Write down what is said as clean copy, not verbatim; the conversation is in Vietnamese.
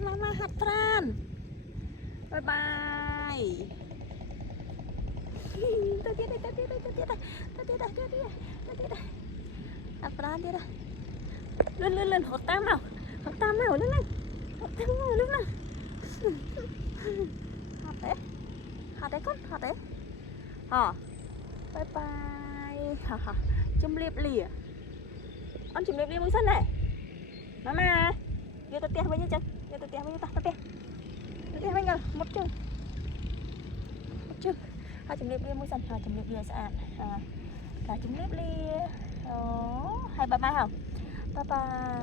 Mama hạt pran. Bye bye. Tới tiếp đây, tới tiếp đây, tới tiếp đây, tới tiếp đây, tới tiếp đây, tới tiếp đây. Hạt pran tiếp đây. Lên, hột tam nào, lên. Hột tam nào, lên nào. Hạt đấy con, hạt đấy. Bye bye. Chum liệp lìa. Con chum liệp lìa mũi sân này. Mama, vô tao tia bao nhiêu chân? Vô tao tia bao nhiêu ta? Tao tia bao nhiêu? Một chân. Hai chum liệp lìa mũi sân, hai chum liệp lìa sạn. Cả chum liệp lìa. Hay bye bye không? Bye bye.